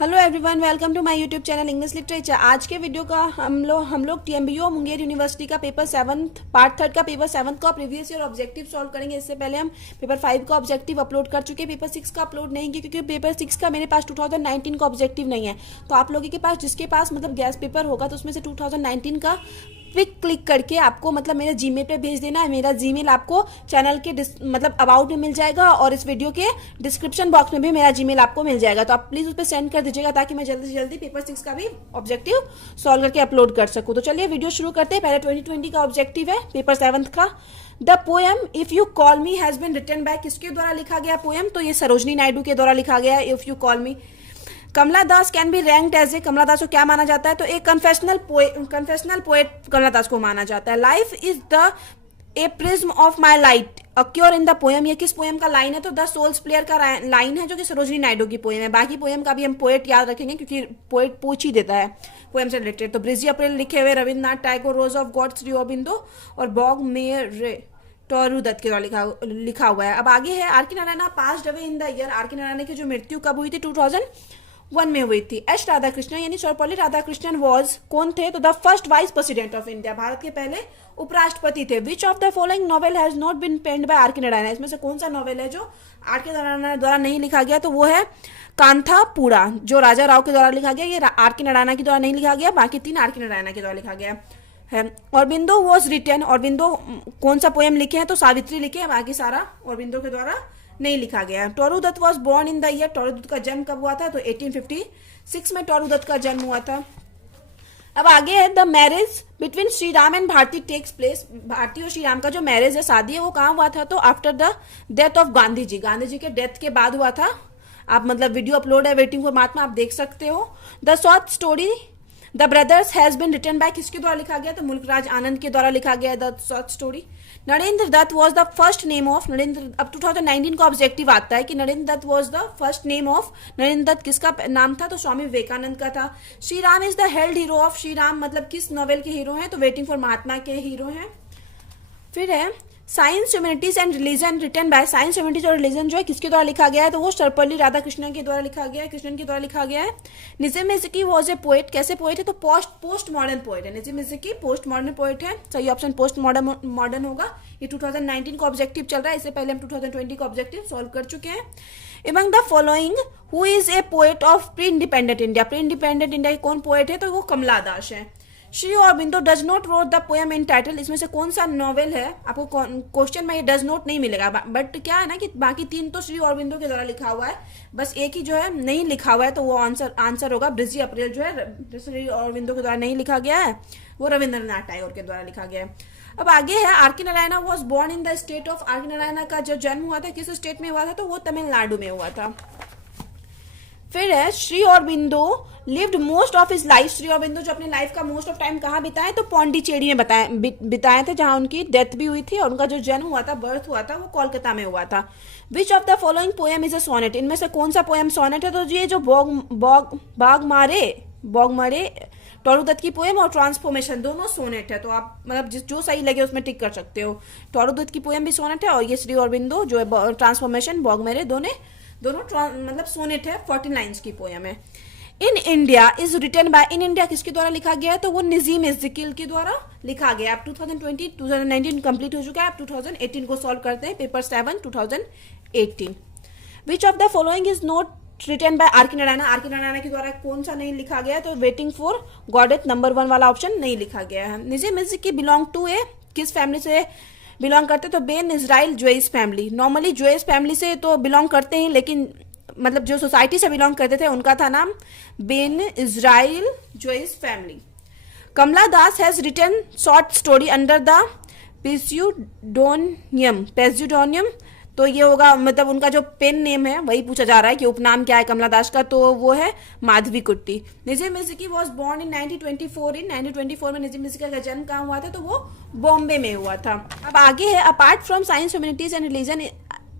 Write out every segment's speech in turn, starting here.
Hello everyone, welcome to my YouTube channel English literature. आज के video का हम लोग टीएमबीयू मुंगेर यूनिवर्सिटी का पेपर 7 पार्ट 3 का पेपर 7 का प्रीवियस ईयर ऑब्जेक्टिव सॉल्व करेंगे। इससे पहले हम पेपर 5 का ऑब्जेक्टिव अपलोड कर चुके हैं। पेपर 6 का अपलोड नहीं किया क्योंकि पेपर 6 का मेरे पास 2019 का ऑब्जेक्टिव नहीं है। तो आप लोगों के पास जिसके पास मतलब गैस पेपर होगा तो उसमें से 2019 का पिक क्लिक करके आपको मतलब मेरे जीमेल पे भेज देना है। मेरा जीमेल आपको चैनल के मतलब अबाउट में मिल जाएगा और इस वीडियो के डिस्क्रिप्शन बॉक्स में भी मेरा जीमेल आपको मिल जाएगा। तो आप प्लीज उस पर सेंड कर दीजिएगा ताकि मैं जल्दी से जल्दी पेपर 6 का भी ऑब्जेक्टिव सॉल्व करके अपलोड कर सकूं। तो चलिए वीडियो शुरू करते हैं। पहले 2020 का ऑब्जेक्टिव है पेपर 7 का। The poem if you call me has been written by, किसके द्वारा लिखा गया पोएम? तो ये सरोजनी नायडू के द्वारा लिखा गया है। If you call me. Kamala Das can be ranked as a, Kamala Das को क्या माना जाता है? तो एक कन्फेशनल पोएट कमला दास को माना जाता है। Life is the A prism of my light acquire in the poem, ये किस पोएम का लाइन है? तो द सोल्स प्लेयर का लाइन है जो कि सरोजनी नायडू की पोएम है। बाकी पोएम का भी हम पोएट याद रखेंगे क्योंकि पोएट पूछ ही देता है पोएम से रिलेटेड। तो ब्रिजी अप्रैल लिखे हुए रविन्द्रनाथ टैगोर, रोज ऑफ गॉड श्री अरबिंदो और बॉग मेरे टोरू दत्त के द्वारा लिखा हुआ है। अब आगे है R K Narayan passed away in the year. R K Narayan की जो मृत्यु कब हुई थी? 2001 में हुई थी। एच राधाकृष्णन यानी सर्वपल्ली राधाकृष्णन वॉज कौन थे? तो the first vice president of India, Bharat के पहले उपराष्ट्रपति थे। Which of the following novel has not been penned by R K Narayan, इसमें से कौन सा नॉवेल है जो आर के नारायण द्वारा नहीं लिखा गया? तो वो है कांथापुरा, जो राजा राव के द्वारा लिखा गया। ये आर के नारायण के द्वारा नहीं लिखा गया, बाकी 3 आर के नारायण के द्वारा लिखा गया है। औरबिंदो वॉज रिटन, औरबिंदो कौन सा पोएम लिखे हैं? तो सावित्री लिखे हैं, बाकी सारा औरबिंदो के द्वारा नहीं लिखा गया। Toru Dutt was born in the year, Toru Dutt का जन्म कब हुआ था? तो 1856 में टोरू दत्त का जन्म हुआ था। अब आगे है the marriage between Shri Ram and Bharati takes place. Bharati और श्री राम का जो मैरिज है, शादी है, वो कहाँ हुआ था? तो after the death of Gandhi ji, Gandhi ji के डेथ के बाद हुआ था। आप मतलब वीडियो अपलोड है वेटिंग फॉर महात्मा, आप देख सकते हो। The short story the brothers has been written by, किसके द्वारा लिखा गया? तो मुल्कराज आनंद के द्वारा लिखा गया the short story. Narendra Dutt was the first name of Narendra, अब 2019 का ऑब्जेक्टिव आता है कि Narendra Dutt was the first name of, Narendra Dutt किसका नाम था? तो स्वामी विवेकानंद का था। Shri Ram is the held hero of, Shri Ram मतलब किस नॉवेल के हीरो हैं? तो वेटिंग फॉर महात्मा के हीरो हैं। फिर है science humanities and religion written by, science humanities और रिलीजन जो है किसके द्वारा लिखा गया है? तो वो सर्वपल्ली राधाकृष्णन के द्वारा लिखा गया है, कृष्णन के द्वारा लिखा गया है। निजाम मिर्ज़ा वॉज ए पोएट, कैसे पोएट है? तो पोस्ट मॉडर्न पोएट है। निजाम मिर्ज़ा पोस्ट मॉडर्न पोएट है, सही ऑप्शन पोस्ट मॉडर्न होगा। ये 2019 का ऑब्जेक्टिव चल रहा है, इससे पहले हम 2020 का ऑब्जेक्टिव सॉल्व कर चुके हैं। Among the following who is a poet of pre independent India, pre independent India के कौन पोएट है? तो वो कमला दास है। Shri Aurobindo does not wrote the poem in title, इसमें से कौन सा नॉवेल है? आपको क्वेश्चन में ये डज नॉट नहीं मिलेगा, बट क्या है ना कि बाकी 3 तो श्री अरबिंदो के द्वारा लिखा हुआ है, बस एक ही जो है नहीं लिखा हुआ है, तो वो आंसर होगा ब्रिजी अप्रैल जो है श्री अरबिंदो के द्वारा नहीं लिखा गया है, वो रविन्द्रनाथ टैगोर के द्वारा लिखा गया है। अब आगे है R K Narayan was born in the state of, R K Narayan का जो जन्म हुआ था किस स्टेट में हुआ था? तो वो तमिलनाडु में हुआ था। फिर है Shri Aurobindo lived most of his life, Shri Aurobindo जो अपने लाइफ का मोस्ट ऑफ टाइम कहाँ बिताए? तो पौंडीचेरी में बिताए थे, जहां उनकी डेथ भी हुई थी और उनका जो जन्म हुआ था, बर्थ हुआ था, वो कोलकाता में हुआ था। Which of the following poem is a sonnet, इनमें से कौन सा पोएम सोनेट है? तो ये जो बॉग मारे टोरू दत्त की पोएम और ट्रांसफॉर्मेशन दोनों सोनेट है। तो आप मतलब जो सही लगे उसमें टिक कर सकते हो। टोरू दत्त की पोएम भी सोनेट है और ये श्री अरबिंदो जो है ट्रांसफॉर्मेशन बॉग मेरे दोनों मतलब सोनेट है, 14 लाइन्स की पोएम है। In India is written by, in India किसके द्वारा लिखा गया है? तो वो नजीम इज़्ज़कील के द्वारा लिखा गया। अब 2019 कंप्लीट हो चुका है, अब 2018 को सॉल्व करते हैं, paper 7 2018। Which of the following is not written by R K Narayan, are K Narayan के द्वारा कौन सा नहीं लिखा गया? तो वेटिंग फॉर गॉडेट नंबर 1 वाला ऑप्शन नहीं लिखा गया है। Nissim Ezekiel belong to a, किस फैमिली से बिलोंग करते? तो Bene Israel Jewish family, normally Jewish family से तो बिलोंग करते हैं, लेकिन मतलब जो सोसाइटी से बिलोंग करते थे उनका था नाम Bene Israel Jewish family. Kamala Das has written short story under the pseudonym, तो ये होगा मतलब उनका जो पेन नेम है वही पूछा जा रहा है कि उपनाम क्या है कमला दास का, तो वो है माधवी कुट्टी। निजाम मिर्ज़ा वॉज बोर्न इन 1924, इन 1924 में निजाम मिर्ज़ा का जन्म कहाँ हुआ था? तो वो बॉम्बे में हुआ था। अब आगे है apart from science humanities and religion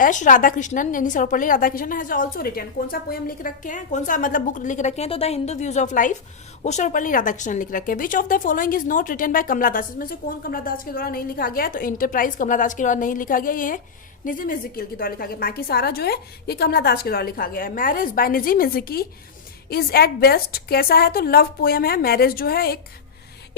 S Radhakrishnan यानी Sarvepalli Radhakrishnan has also written, कौन सा पोएम लिख रखे हैं, कौन सा मतलब बुक लिख रखे हैं? तो the Hindu views of life, वो सर्वपल्ली राधाकृष्णन लिख रखे हैं। Which of the following is not written by Kamala Das, इसमें से कौन कमला दास के द्वारा नहीं लिखा गया है? तो इंटरप्राइज कमला दास के द्वारा नहीं लिखा गया, ये नजीम इज़्ज़कील के द्वारा लिखा गया। बाकी सारा जो है ये कमला दास के द्वारा लिखा गया है। Marriage by Nissim Ezekiel is at best कैसा है, तो लव पोएम है, मैरिज जो है एक,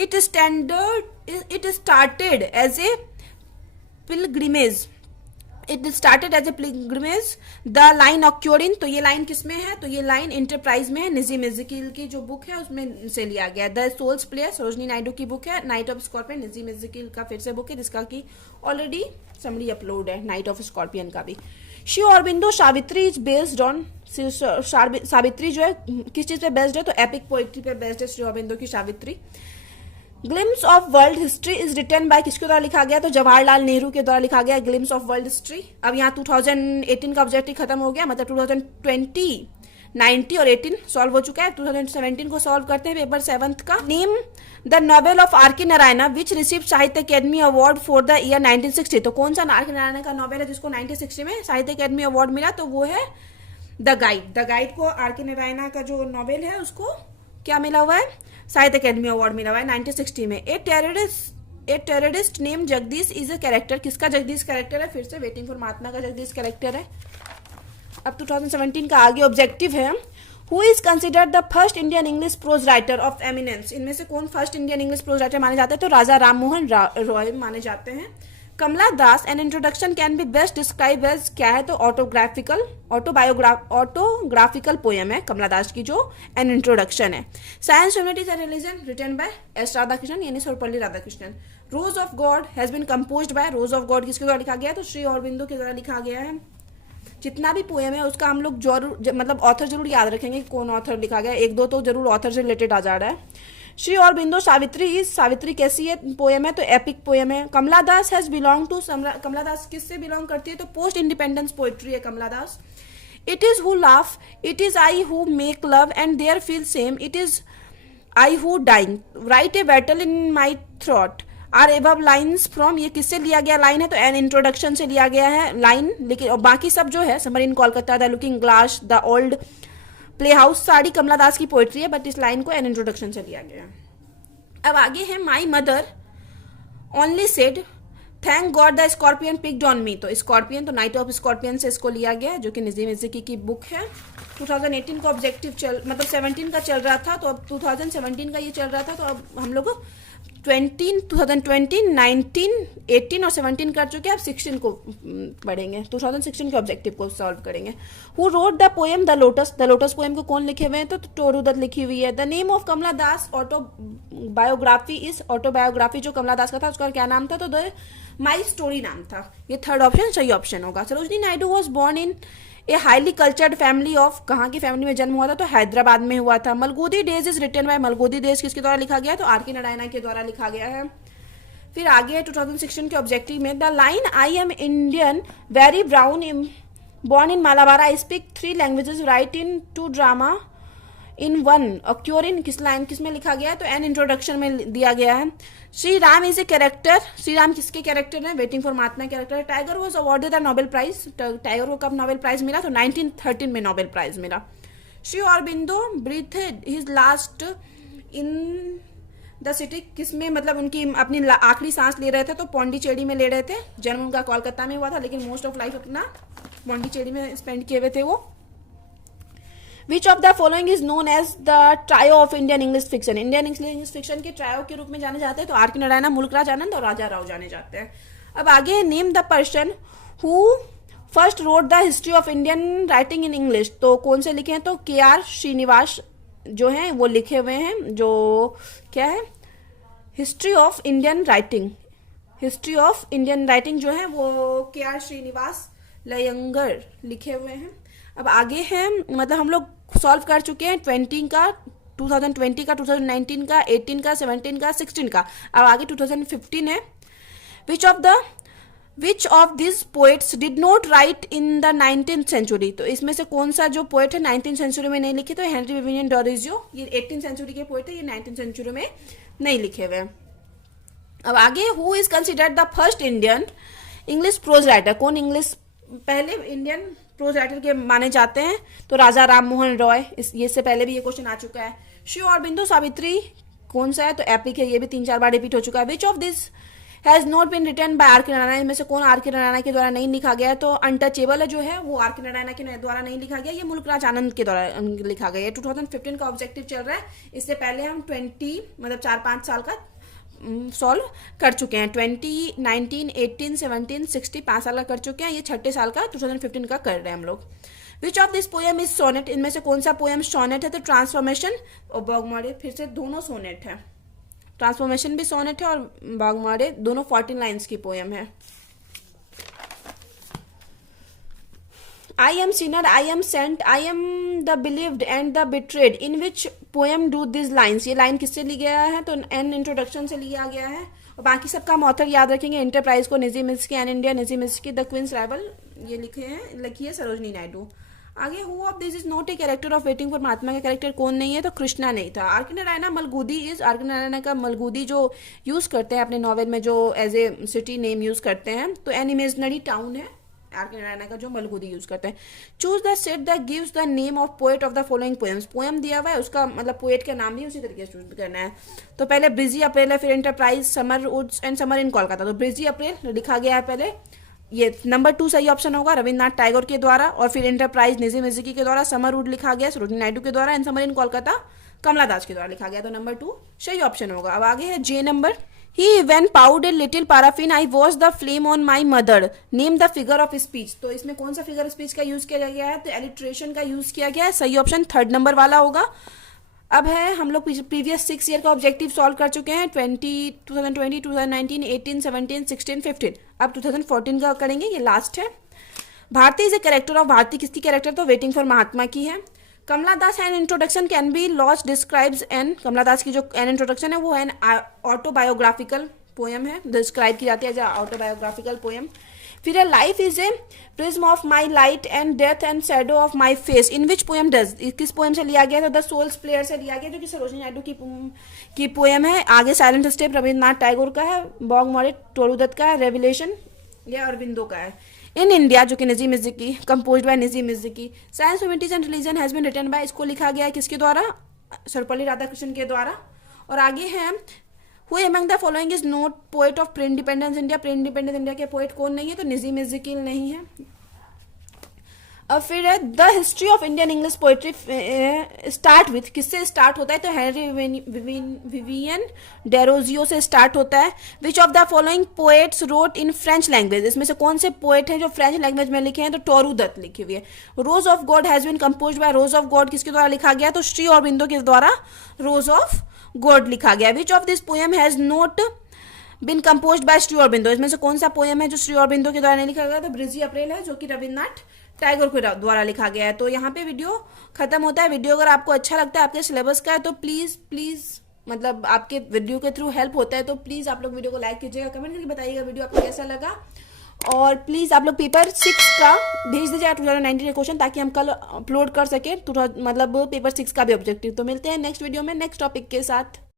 it started as a pilgrimage, it started as a pilgrimage, the line occurring, तो ये लाइन किसमें है, तो ये लाइन इंटरप्राइज में है, नजीम इज़्ज़कील की जो बुक है उसमें से लिया गया। The souls prayer Sarojini Naidu की बुक है, night of scorpion Nissim Ezekiel का फिर से बुक है जिसका कि ऑलरेडी समरी अपलोड है नाइट ऑफ स्कॉर्पियन का भी। Shri Aurobindo Savitri is based on, Savitri जो है किस चीज पे बेस्ड है, तो एपिक पोइट्री पे बेस्ड है श्री अरबिंदो की Savitri. Glimpses of world history is written by किसके द्वारा लिखा गया, तो जवाहरलाल नेहरू के द्वारा लिखा गया ग्लिम्स ऑफ वर्ल्ड हिस्ट्री। अब यहाँ 2018 का ऑब्जेक्टिव खत्म हो गया, मतलब 2020, 90 और 18 सॉल्व हो चुका है। 2017 को सॉल्व करते हैं पेपर 7th का। Name the novel of R K Narayan which receive Sahitya Akademi award for the year 1960, तो कौन सा आर के नारायण का नॉवेल है जिसको 1960 में साहित्य अकेडमी अवार्ड मिला, तो वो है द गाइड। द गाइड को आर के नारायण का जो नॉवेल है उसको क्या मिला हुआ है, साहित्य अकेडमी अवार्ड मिला हुआ है 1960 में। A terrorist name Jagdish is a character, किसका जगदीश कैरेक्टर है, फिर से वेटिंग फॉर महात्मा का जगदीश कैरेक्टर है। अब 2017 का आगे ऑब्जेक्टिव है, who is considered the first Indian English pros writer of eminence, इनमें से कौन first Indian English pros writer माने जाते हैं, तो राजा राममोहन रॉय माने जाते हैं। Kamala Das an introduction can be best describe as क्या है, तो ऑटोग्राफिकल पोएम है कमला दास की जो एन इंट्रोडक्शन है। Science humanities and religion written by S Radhakrishnan यानी Sarvepalli Radhakrishnan. Rose of God has been composed by, rose of God किसके द्वारा लिखा गया है, तो श्री अरबिंदो के द्वारा लिखा गया है। जितना भी पोएम है उसका हम लोग जरूर मतलब ऑथर जरूर याद रखेंगे कौन ऑथर लिखा गया, एक दो तो जरूर ऑथर से रिलेटेड आ जा रहा है। श्री अरबिंदो सावित्री कैसी है पोएम है, तो एपिक पोएम है। Kamala Das has belong to, Kamala Das किससे बिलोंग करती है, तो पोस्ट इंडिपेंडेंस पोएट्री है Kamala Das. It is who laugh, it is I who make love and there feel same, it is I who dying, right a battle in my throat, are above lines from, ये किससे लिया गया line है, तो an introduction से लिया गया है लाइन, लेकिन और बाकी सब जो है summer in Kolkata, the looking glass, the old play house, सारी कमला दास की पोएट्री है, बट इस लाइन को एन इंट्रोडक्शन से लिया गया। अब आगे है my mother only said thank God the scorpion picked on me, तो स्कॉर्पियन तो नाइट ऑफ स्कॉर्पियन से इसको लिया गया जो कि नजीम इज़्ज़कील की बुक है। 2018 का ऑब्जेक्टिव मतलब 17 का चल रहा था, तो अब 2017 का ये चल रहा था, तो अब हम लोग 2020, 19, 18 और 17 कर चुके हैं, अब 16 को पढ़ेंगे, 2016 के ऑब्जेक्टिव को सॉल्व करेंगे। Who wrote the poem the lotus, the lotus poem को कौन लिखे हुए हैं, तो टोरू दत्त लिखी हुई है। The name of Kamala Das autobiography is, autobiography जो कमला दास का था उसका क्या नाम था, तो द माई स्टोरी नाम था। ये थर्ड ऑप्शन सही ऑप्शन होगा। Sarojini Naidu was born in a highly cultured family of, कहाँ की फैमिली में जन्म हुआ था, तो हैदराबाद में हुआ था। Malgudi days is written by, Malgudi days किसके द्वारा लिखा गया, तो आर के नारायण के द्वारा लिखा गया है। फिर आगे 2016 के ऑब्जेक्टिव में, the line I am Indian very brown born in Malabar, I speak 3 languages, write in 2 drama in 1 occur in, किस लाइन किस में लिखा गया है, तो एन इंट्रोडक्शन में दिया गया है। Shri Ram is a character, Shri Ram किसके कैरेक्टर है, वेटिंग फॉर महात्मा कैरेक्टर है। Tagore was awarded the Nobel prize, Tagore को कब नोबेल प्राइज मिला, तो 1913 में नोबेल प्राइज मिला। Shri Aurobindo ब्रीथेड his last in the city, किसमें मतलब उनकी अपनी आखिरी सांस ले रहे थे, तो पौंडीचेरी में ले रहे थे। जन्म उनका कोलकाता में हुआ था, लेकिन मोस्ट ऑफ लाइफ अपना पौंडीचेरी में स्पेंड किए हुए थे वो। Which of the following is known as the trio of Indian English fiction? Indian English fiction के ट्रायो के रूप में जाने जाते हैं, तो आर के नारायण, मुल्कराज आनंद और राजा राव जाने जाते हैं। अब आगे name the person who first road the history of Indian writing in English, तो कौन से लिखे हैं, तो KR श्रीनिवास जो हैं वो लिखे हुए हैं, जो क्या है history of Indian writing, history of Indian writing जो है वो KR श्रीनिवास लयंगर लिखे हुए हैं। अब आगे है मतलब हम लोग सॉल्व कर चुके हैं 20 का, 2020 का, 2019 का, 18 का, 17 का, 16 का। अब आगे 2015 है। Which of this poets did not write in the 19th century, तो इसमें से कौन सा जो पोएट है 19th सेंचुरी में नहीं लिखे, तो हेनरी विवियन डोरिजियो, ये 18th सेंचुरी के पोएट है, ये 19th सेंचुरी में नहीं लिखे हुए। अब आगे who is considered the first Indian English pros writer, कौन इंग्लिश पहले इंडियन प्रोज राइटर के माने जाते हैं, तो राजा राममोहन रॉय, ये से पहले भी ये क्वेश्चन आ चुका है। श्री अरबिंदो सावित्री कौन सा है, तो एपिक है, ये भी 3-4 बार रिपीट हो चुका है। Which of this has not been written by R K Narayan, इनमें से कौन आर के नारायण के द्वारा नहीं लिखा गया है? तो अनटचेबल जो है वो आर के नारायण के द्वारा नहीं लिखा गया, ये मुल्कराज आनंद के द्वारा लिखा गया है। 2015 का ऑब्जेक्टिव चल रहा है, इससे पहले हम 20 मतलब 4-5 साल का सॉल्व कर चुके हैं। 20, 19, 18, 17, 60 5 साल का कर चुके हैं, ये 6ठे साल का 2015 का कर रहे हैं हम लोग। Which of this poem is sonnet, इनमें से कौन सा पोएम सोनेट है? तो ट्रांसफॉर्मेशन और बागमारे, फिर से दोनों सोनेट है, ट्रांसफॉर्मेशन भी सोनेट है और बागमारे दोनों 14 लाइन्स की पोएम है। I am sinner, I am sent, I am the believed and the betrayed. In which poem do these lines? ये लाइन किससे ली गया है? तो एन इंट्रोडक्शन से लिया गया है। और बाकी सबका हम ऑथर याद रखेंगे, एंटरप्राइज को निजी मिस्की, एन इंडिया निजी मिस्की, द क्वींस राइवल ये लिखी है सरोजनी नायडू। आगे who of this is not a character of waiting for Mahatma का कैरेक्टर कौन नहीं है? तो कृष्णा नहीं था। Are K Narayan मलगूदी is, are K Narayan का मलगूदी जो यूज करते हैं अपने नॉवेल में, जो as a city name use करते हैं, तो एन इमेजनरी टाउन है आर के नारायण का जो मलगूदी यूज करते हैं। Choose the set that gives the name of poet of the following poems, poem दिया हुआ है उसका मतलब पोएट का नाम भी उसी तरीके से चूज करना है। तो पहले ब्रिजी अप्रैल है, फिर enterprise, summer woods and summer in Kolkata. तो ब्रिजी अप्रैल लिखा गया है पहले, ये नंबर 2 सही ऑप्शन होगा, रविन्द्रनाथ टैगोर के द्वारा। और फिर एंटरप्राइज निजी मिर्जी के द्वारा, समर वुड लिखा गया सरोजनी नायडू के द्वारा, एंड समर इन कोलकाता कमला दास के द्वारा लिखा गया। तो नंबर 2 सही ऑप्शन होगा। अब आगे है जे number. He when poured a little paraffin, I watched the flame on my mother. Name the figure of speech. तो इसमें कौन सा फिगर स्पीच का यूज किया गया है? तो एलिट्रेशन का यूज किया गया है, सही ऑप्शन 3rd नंबर वाला होगा। अब है हम लोग प्रीवियस 6 ईयर का ऑब्जेक्टिव सॉल्व कर चुके हैं, 2020, 2019, 18, 17, 16, 15। अब 2014 का करेंगे, ये लास्ट है। Bharti is a character of, Bharti किसकी कैरेक्टर? तो वेटिंग फॉर महात्मा की है। Kamala Das an introduction can be lost describes an, Kamala Das की जो एन इंट्रोडक्शन है वो एन ऑटोबायोग्राफिकल पोएम है, डिस्क्राइब की जाती है एज ऑटोबायोग्राफिकल पोएम। फिर है life is a prism of my light and death and shadow of my face, in which poem does, किस पोएम से लिया गया? तो द सोल्स प्लेयर से लिया गया, जो कि सरोजनी नायडू की पोएम है। आगे साइलेंट स्टेप रविन्द्रनाथ टैगोर का है, बॉग मॉरे टोरू दत्त का है, रेवलेशन ये अरविंदो का है। इन इंडिया जो कि निजी मिर्जी, कंपोज बाय निजी मिर्जी। Science humanities and religion has been written by, इसको लिखा गया है किसके द्वारा? सर्वपल्ली राधाकृष्णन के द्वारा। और आगे है who among the following is not poet of pre independence India, pre independence India के पोएट कौन नहीं है? तो निजी मिर्जी नहीं है। अब फिर है the history of Indian English poetry start with, किससे स्टार्ट होता है? तो हेनरी विवियन डेरोजियो से स्टार्ट होता है। Which of the following poets wrote in French language, इसमें से कौन से पोएट हैं जो फ्रेंच लैंग्वेज में लिखे हैं? तो टोरू दत्त लिखी हुई है। Rose of God has been compose by, rose of God किसके द्वारा लिखा गया? तो श्री अरबिंदो के द्वारा रोज ऑफ गॉड लिखा गया। विच of this poem has not been composed bye Shri Aurobindo, इसमें से कौन सा पोएम है जो श्री अरबिंदो के द्वारा नहीं लिखा गया? तो ब्रिजी अप्रैल है, जो कि रविन्द्रनाथ टैगोर के द्वारा लिखा गया है। तो यहाँ पे वीडियो खत्म होता है। वीडियो अगर आपको अच्छा लगता है, आपके सिलेबस का है, तो प्लीज मतलब आपके वीडियो के थ्रू हेल्प होता है, तो प्लीज आप लोग वीडियो को लाइक कीजिएगा, कमेंट करके बताइएगा वीडियो आपको कैसा लगा। और प्लीज आप लोग पेपर 6 का भेज दीजिएगा 2019 के क्वेश्चन, ताकि हम कल अपलोड कर सके मतलब पेपर 6 का भी ऑब्जेक्टिव। तो मिलते हैं नेक्स्ट वीडियो में नेक्स्ट टॉपिक के साथ।